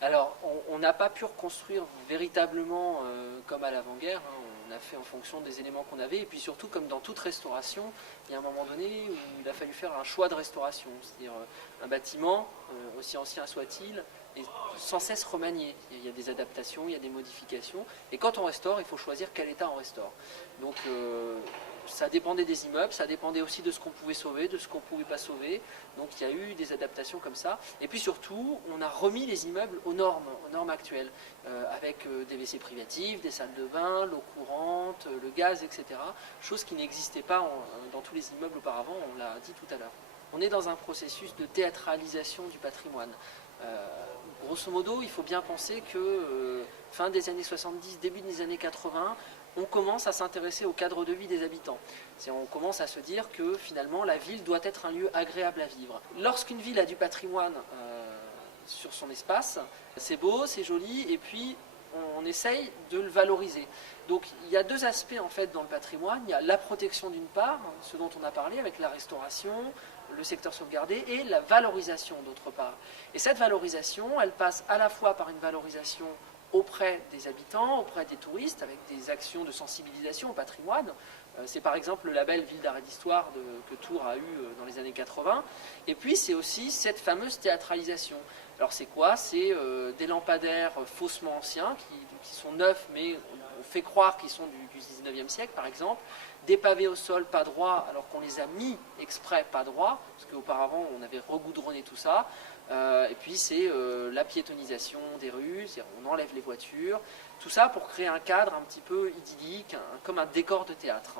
Alors, on n'a pas pu reconstruire véritablement comme à l'avant-guerre, hein. On a fait en fonction des éléments qu'on avait, et puis surtout, comme dans toute restauration, il y a un moment donné où il a fallu faire un choix de restauration, c'est-à-dire un bâtiment, aussi ancien soit-il, est sans cesse remanié. Il y a des adaptations, il y a des modifications, et quand on restaure, il faut choisir quel état on restaure. Donc, ça dépendait des immeubles, ça dépendait aussi de ce qu'on pouvait sauver, de ce qu'on ne pouvait pas sauver. Donc il y a eu des adaptations comme ça. Et puis surtout, on a remis les immeubles aux normes actuelles, avec des WC privatifs, des salles de bain, l'eau courante, le gaz, etc. Chose qui n'existait pas dans tous les immeubles auparavant, on l'a dit tout à l'heure. On est dans un processus de théâtralisation du patrimoine. Grosso modo, il faut bien penser que fin des années 70, début des années 80, on commence à s'intéresser au cadre de vie des habitants. On commence à se dire que finalement la ville doit être un lieu agréable à vivre. Lorsqu'une ville a du patrimoine sur son espace, c'est beau, c'est joli, et puis on essaye de le valoriser. Donc il y a deux aspects en fait dans le patrimoine. Il y a la protection d'une part, ce dont on a parlé avec la restauration, le secteur sauvegardé, et la valorisation d'autre part. Et cette valorisation, elle passe à la fois par une valorisation auprès des habitants, auprès des touristes, avec des actions de sensibilisation au patrimoine. C'est par exemple le label Ville d'arrêt d'histoire que Tours a eu dans les années 80. Et puis c'est aussi cette fameuse théâtralisation. Alors c'est quoi? C'est des lampadaires faussement anciens, qui sont neufs, mais on fait croire qu'ils sont du 19e siècle par exemple. Des pavés au sol pas droits, alors qu'on les a mis exprès pas droits, parce qu'auparavant on avait regoudronné tout ça. Et puis c'est la piétonisation des rues, on enlève les voitures, tout ça pour créer un cadre un petit peu idyllique, comme un décor de théâtre.